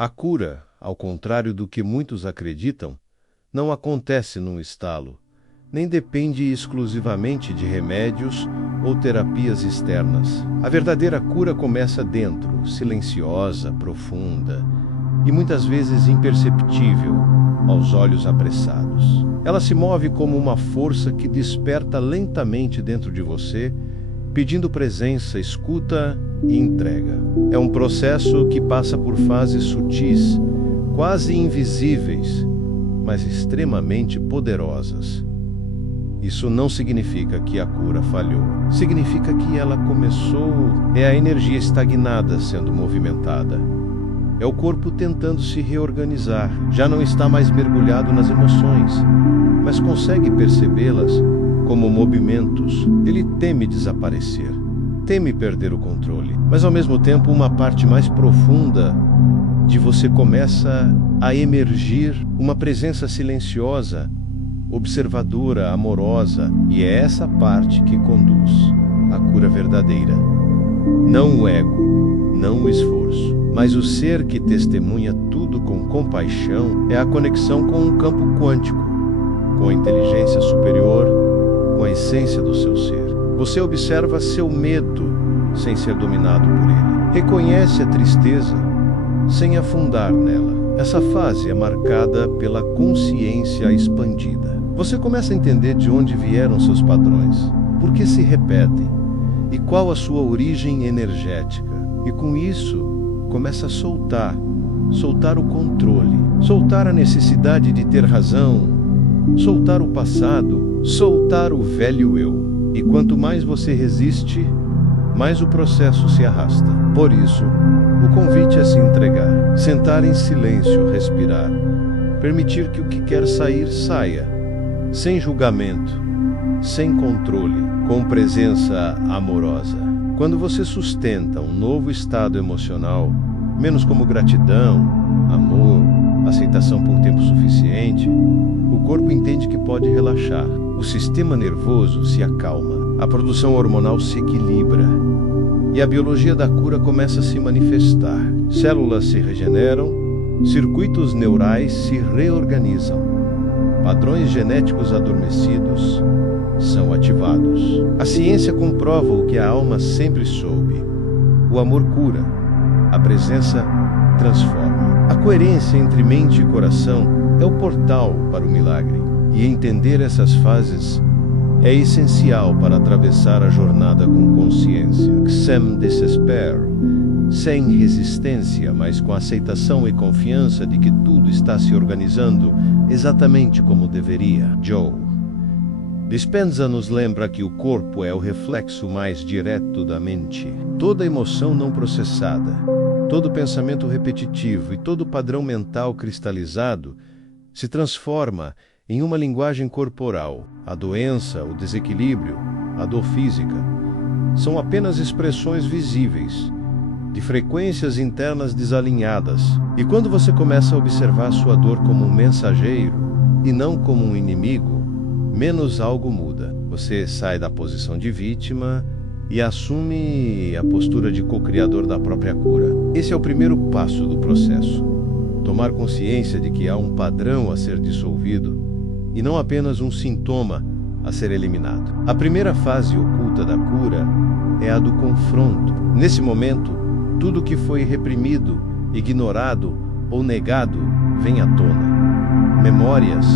A cura, ao contrário do que muitos acreditam, não acontece num estalo, nem depende exclusivamente de remédios ou terapias externas. A verdadeira cura começa dentro, silenciosa, profunda e muitas vezes imperceptível aos olhos apressados. Ela se move como uma força que desperta lentamente dentro de você, pedindo presença, escuta e entrega. É um processo que passa por fases sutis, quase invisíveis, mas extremamente poderosas. Isso não significa que a cura falhou. Significa que ela começou. É a energia estagnada sendo movimentada. É o corpo tentando se reorganizar. Já não está mais mergulhado nas emoções, mas consegue percebê-las como movimentos. Ele teme desaparecer, teme perder o controle, mas ao mesmo tempo uma parte mais profunda de você começa a emergir, uma presença silenciosa, observadora, amorosa, e é essa parte que conduz à cura verdadeira. Não o ego, não o esforço, mas o ser que testemunha tudo com compaixão. É a conexão com um campo quântico, com a inteligência superior, com a essência do seu ser. Você observa seu medo sem ser dominado por ele. Reconhece a tristeza sem afundar nela. Essa fase é marcada pela consciência expandida. Você começa a entender de onde vieram seus padrões, por que se repetem e qual a sua origem energética. E com isso, começa a soltar o controle, soltar a necessidade de ter razão, soltar o passado, soltar o velho eu. E quanto mais você resiste, mais o processo se arrasta. Por isso, o convite é se entregar, sentar em silêncio, respirar, permitir que o que quer sair, saia, sem julgamento, sem controle, com presença amorosa. Quando você sustenta um novo estado emocional, menos como gratidão, amor, aceitação por tempo suficiente, o corpo entende que pode relaxar. O sistema nervoso se acalma, a produção hormonal se equilibra e a biologia da cura começa a se manifestar. Células se regeneram, circuitos neurais se reorganizam, padrões genéticos adormecidos são ativados. A ciência comprova o que a alma sempre soube: o amor cura, a presença transforma. A coerência entre mente e coração é o portal para o milagre, e entender essas fases é essencial para atravessar a jornada com consciência, sem desespero, sem resistência, mas com aceitação e confiança de que tudo está se organizando exatamente como deveria. Joe Dispenza nos lembra que o corpo é o reflexo mais direto da mente. Toda emoção não processada, todo pensamento repetitivo e todo padrão mental cristalizado se transforma em uma linguagem corporal. A doença, o desequilíbrio, a dor física são apenas expressões visíveis de frequências internas desalinhadas. E quando você começa a observar sua dor como um mensageiro e não como um inimigo, menos algo muda. Você sai da posição de vítima e assume a postura de co-criador da própria cura. Esse é o primeiro passo do processo. Tomar consciência de que há um padrão a ser dissolvido e não apenas um sintoma a ser eliminado. A primeira fase oculta da cura é a do confronto. Nesse momento, tudo que foi reprimido, ignorado ou negado vem à tona. Memórias,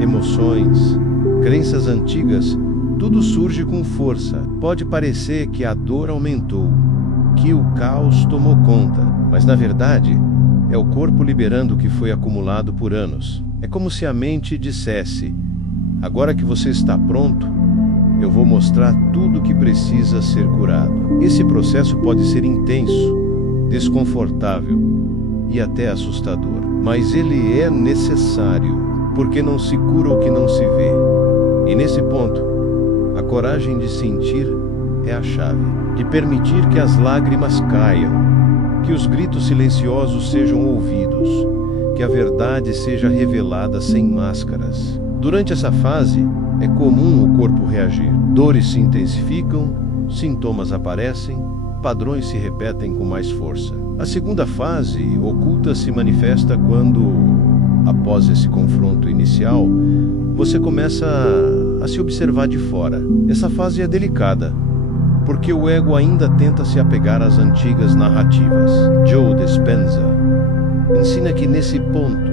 emoções, crenças antigas, tudo surge com força. Pode parecer que a dor aumentou, que o caos tomou conta, mas na verdade é o corpo liberando o que foi acumulado por anos. É como se a mente dissesse: agora que você está pronto, eu vou mostrar tudo o que precisa ser curado. Esse processo pode ser intenso, desconfortável e até assustador, mas ele é necessário, porque não se cura o que não se vê. E nesse ponto, a coragem de sentir é a chave, de permitir que as lágrimas caiam, que os gritos silenciosos sejam ouvidos, que a verdade seja revelada sem máscaras. Durante essa fase, é comum o corpo reagir. Dores se intensificam, sintomas aparecem, padrões se repetem com mais força. A segunda fase oculta se manifesta quando, após esse confronto inicial, você começa a se observar de fora. Essa fase é delicada, porque o ego ainda tenta se apegar às antigas narrativas. Joe Dispenza ensina que nesse ponto,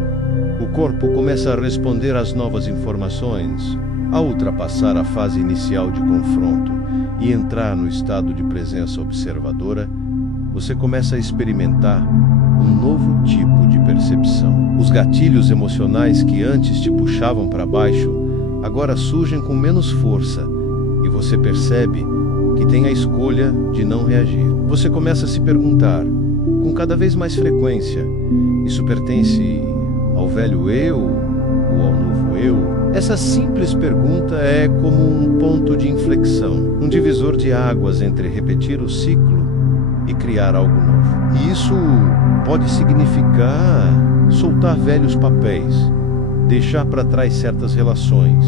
o corpo começa a responder às novas informações. Ao ultrapassar a fase inicial de confronto e entrar no estado de presença observadora, você começa a experimentar um novo tipo de percepção. Os gatilhos emocionais que antes te puxavam para baixo agora surgem com menos força e você percebe que tem a escolha de não reagir. Você começa a se perguntar, com cada vez mais frequência, isso pertence ao velho eu ou ao novo eu? Essa simples pergunta é como um ponto de inflexão, um divisor de águas entre repetir o ciclo e criar algo novo. E isso pode significar soltar velhos papéis, deixar para trás certas relações,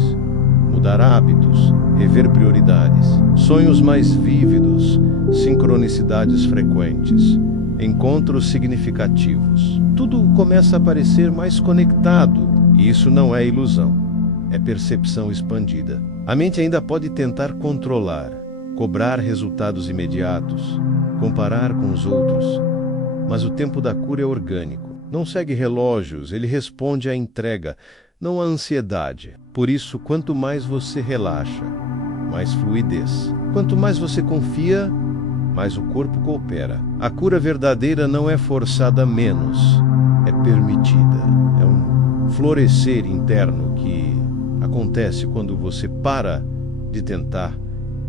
mudar hábitos, rever prioridades, sonhos mais vívidos, sincronicidades frequentes, encontros significativos. Tudo começa a parecer mais conectado, e isso não é ilusão, é percepção expandida. A mente ainda pode tentar controlar, cobrar resultados imediatos, comparar com os outros, mas o tempo da cura é orgânico. Não segue relógios, ele responde à entrega, não à ansiedade. Por isso, quanto mais você relaxa, mais fluidez. Quanto mais você confia, mais o corpo coopera. A cura verdadeira não é forçada menos, é permitida. É um florescer interno que acontece quando você para de tentar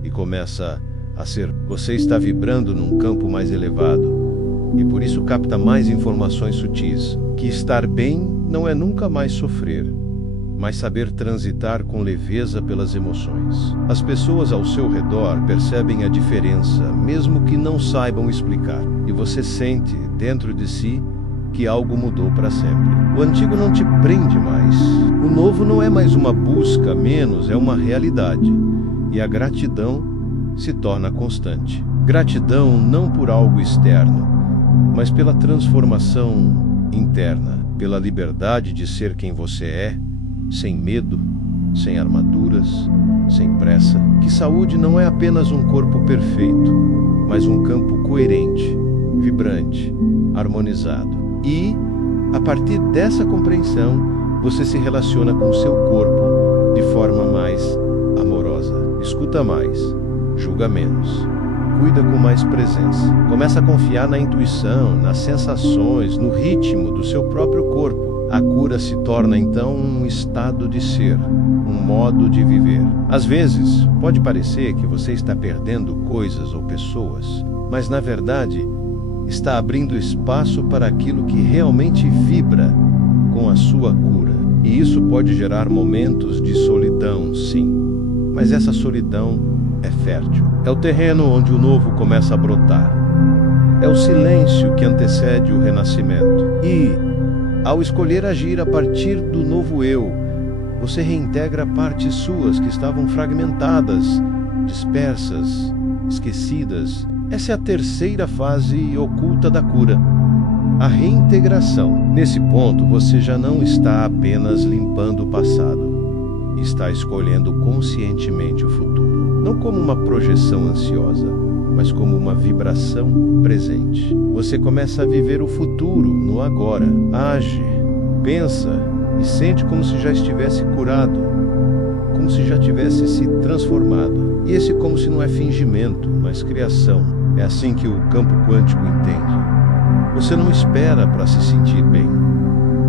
e começa a ser. Você está vibrando num campo mais elevado e por isso capta mais informações sutis. Que estar bem não é nunca mais sofrer, mas saber transitar com leveza pelas emoções. As pessoas ao seu redor percebem a diferença, mesmo que não saibam explicar. E você sente, dentro de si, que algo mudou para sempre. O antigo não te prende mais. O novo não é mais uma busca, menos é uma realidade. E a gratidão se torna constante. Gratidão não por algo externo, mas pela transformação interna, pela liberdade de ser quem você é, sem medo, sem armaduras, sem pressa. Que saúde não é apenas um corpo perfeito, mas um campo coerente, vibrante, harmonizado. E, a partir dessa compreensão, você se relaciona com o seu corpo de forma mais amorosa. Escuta mais, julga menos, cuida com mais presença. Começa a confiar na intuição, nas sensações, no ritmo do seu próprio corpo. A cura se torna então um estado de ser, um modo de viver. Às vezes, pode parecer que você está perdendo coisas ou pessoas, mas na verdade, está abrindo espaço para aquilo que realmente vibra com a sua cura. E isso pode gerar momentos de solidão, sim, mas essa solidão é fértil. É o terreno onde o novo começa a brotar. É o silêncio que antecede o renascimento. E, ao escolher agir a partir do novo eu, você reintegra partes suas que estavam fragmentadas, dispersas, esquecidas. Essa é a terceira fase oculta da cura, a reintegração. Nesse ponto, você já não está apenas limpando o passado, está escolhendo conscientemente o futuro. Não como uma projeção ansiosa, mas como uma vibração presente. Você começa a viver o futuro no agora. Age, pensa e sente como se já estivesse curado, como se já tivesse se transformado. E esse como se não é fingimento, mas criação. É assim que o campo quântico entende. Você não espera para se sentir bem.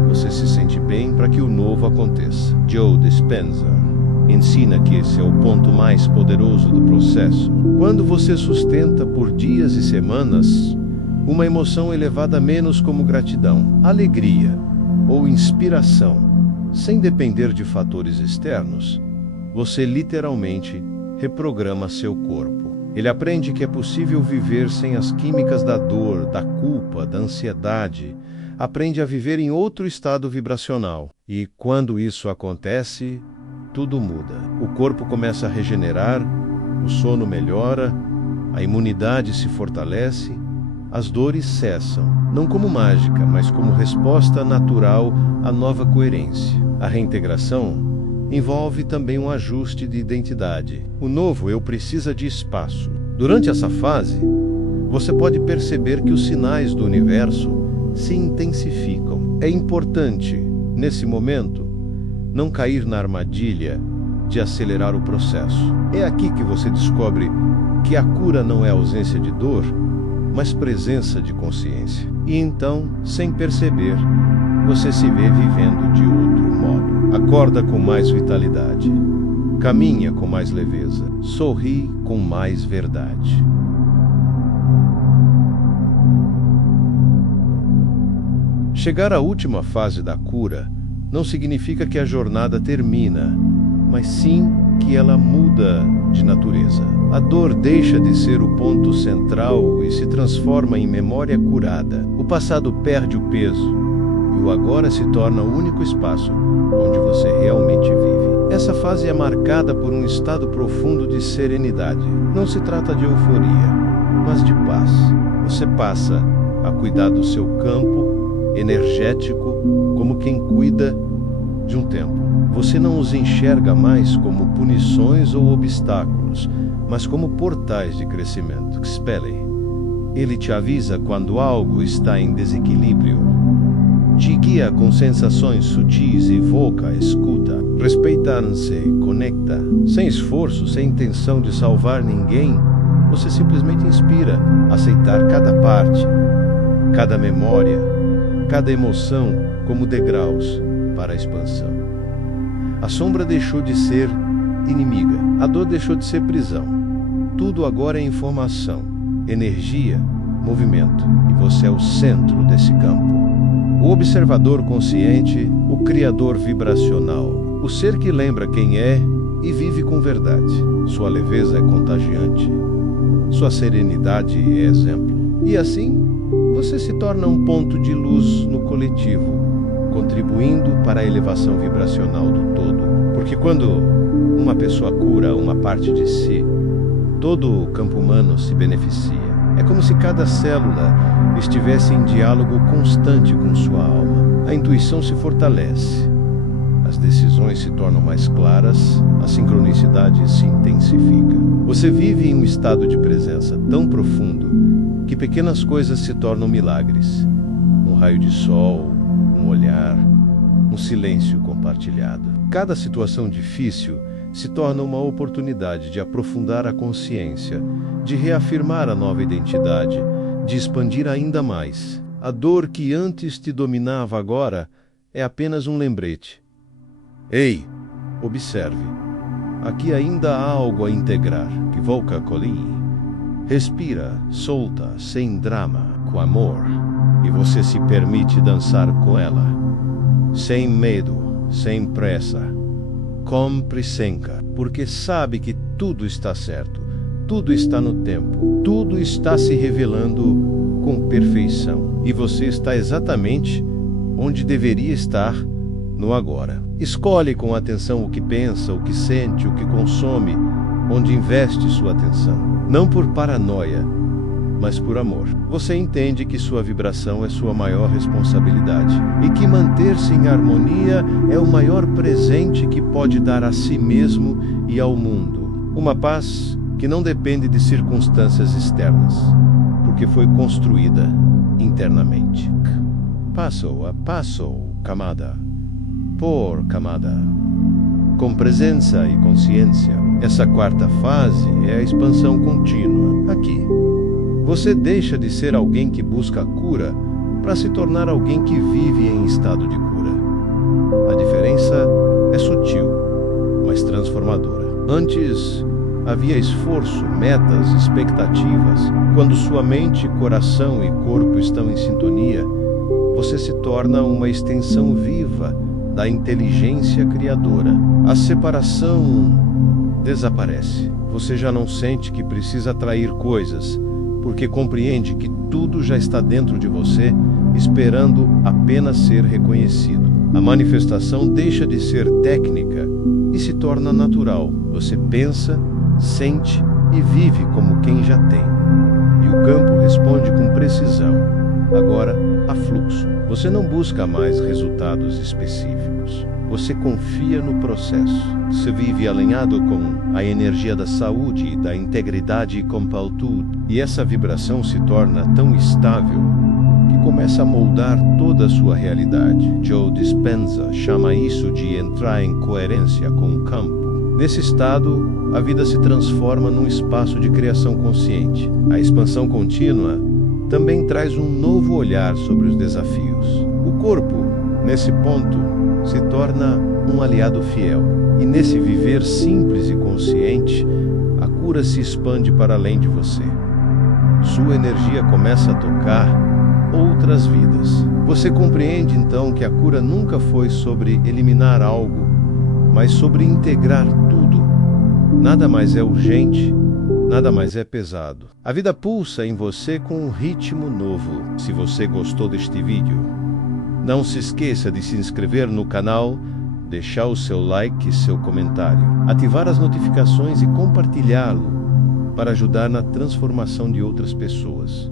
Você se sente bem para que o novo aconteça. Joe Dispenza ensina que esse é o ponto mais poderoso do processo. Quando você sustenta por dias e semanas uma emoção elevada menos como gratidão, alegria ou inspiração, sem depender de fatores externos, você literalmente reprograma seu corpo. Ele aprende que é possível viver sem as químicas da dor, da culpa, da ansiedade. Aprende a viver em outro estado vibracional. E quando isso acontece, tudo muda. O corpo começa a regenerar, o sono melhora, a imunidade se fortalece, as dores cessam, não como mágica, mas como resposta natural à nova coerência. A reintegração envolve também um ajuste de identidade. O novo eu precisa de espaço. Durante essa fase, você pode perceber que os sinais do universo se intensificam. É importante, nesse momento, não cair na armadilha de acelerar o processo. É aqui que você descobre que a cura não é ausência de dor, mas presença de consciência. E então, sem perceber, você se vê vivendo de outro modo. Acorda com mais vitalidade. Caminha com mais leveza. Sorri com mais verdade. Chegar à última fase da cura não significa que a jornada termina, mas sim que ela muda de natureza. A dor deixa de ser o ponto central e se transforma em memória curada. O passado perde o peso e o agora se torna o único espaço onde você realmente vive. Essa fase é marcada por um estado profundo de serenidade. Não se trata de euforia, mas de paz. Você passa a cuidar do seu campo energético como quem cuida de um templo. Você não os enxerga mais como punições ou obstáculos, mas como portais de crescimento. Expele. Ele te avisa quando algo está em desequilíbrio. Te guia com sensações sutis, evoca, escuta, respeita-se, conecta. Sem esforço, sem intenção de salvar ninguém, você simplesmente inspira, aceitar cada parte, cada memória, cada emoção como degraus para a expansão. A sombra deixou de ser inimiga, a dor deixou de ser prisão. Tudo agora é informação, energia, movimento, e você é o centro desse campo. O observador consciente, o criador vibracional, o ser que lembra quem é e vive com verdade. Sua leveza é contagiante, sua serenidade é exemplo. E assim, você se torna um ponto de luz no coletivo, contribuindo para a elevação vibracional do todo. Porque quando uma pessoa cura uma parte de si, todo o campo humano se beneficia. É como se cada célula estivesse em diálogo constante com sua alma. A intuição se fortalece, as decisões se tornam mais claras, a sincronicidade se intensifica. Você vive em um estado de presença tão profundo que pequenas coisas se tornam milagres. Um raio de sol, um olhar, um silêncio compartilhado. Cada situação difícil se torna uma oportunidade de aprofundar a consciência, de reafirmar a nova identidade, de expandir ainda mais. A dor que antes te dominava agora é apenas um lembrete. Ei, observe. Aqui ainda há algo a integrar. Kivoka Koli. Respira, solta, sem drama, com amor. E você se permite dançar com ela. Sem medo, sem pressa. Compre senka, porque sabe que tudo está certo. Tudo está no tempo. Tudo está se revelando com perfeição. E você está exatamente onde deveria estar no agora. Escolhe com atenção o que pensa, o que sente, o que consome, onde investe sua atenção. Não por paranoia, mas por amor. Você entende que sua vibração é sua maior responsabilidade e que manter-se em harmonia é o maior presente que pode dar a si mesmo e ao mundo. Uma paz que não depende de circunstâncias externas, porque foi construída internamente. Passo a passo, camada por camada, com presença e consciência. Essa quarta fase é a expansão contínua. Aqui, você deixa de ser alguém que busca a cura para se tornar alguém que vive em estado de cura. A diferença é sutil, mas transformadora. Antes, havia esforço, metas, expectativas. Quando sua mente, coração e corpo estão em sintonia, você se torna uma extensão viva da inteligência criadora. A separação desaparece. Você já não sente que precisa atrair coisas, porque compreende que tudo já está dentro de você, esperando apenas ser reconhecido. A manifestação deixa de ser técnica e se torna natural. Você pensa, sente e vive como quem já tem. E o campo responde com precisão. Agora, há fluxo. Você não busca mais resultados específicos. Você confia no processo. Você vive alinhado com a energia da saúde e da integridade com tudo. E essa vibração se torna tão estável que começa a moldar toda a sua realidade. Joe Dispenza chama isso de entrar em coerência com o campo. Nesse estado, a vida se transforma num espaço de criação consciente. A expansão contínua também traz um novo olhar sobre os desafios. O corpo, nesse ponto, se torna um aliado fiel. E nesse viver simples e consciente, a cura se expande para além de você. Sua energia começa a tocar outras vidas. Você compreende então que a cura nunca foi sobre eliminar algo, mas sobre integrar tudo. Nada mais é urgente, nada mais é pesado. A vida pulsa em você com um ritmo novo. Se você gostou deste vídeo, não se esqueça de se inscrever no canal, deixar o seu like e seu comentário, ativar as notificações e compartilhá-lo para ajudar na transformação de outras pessoas.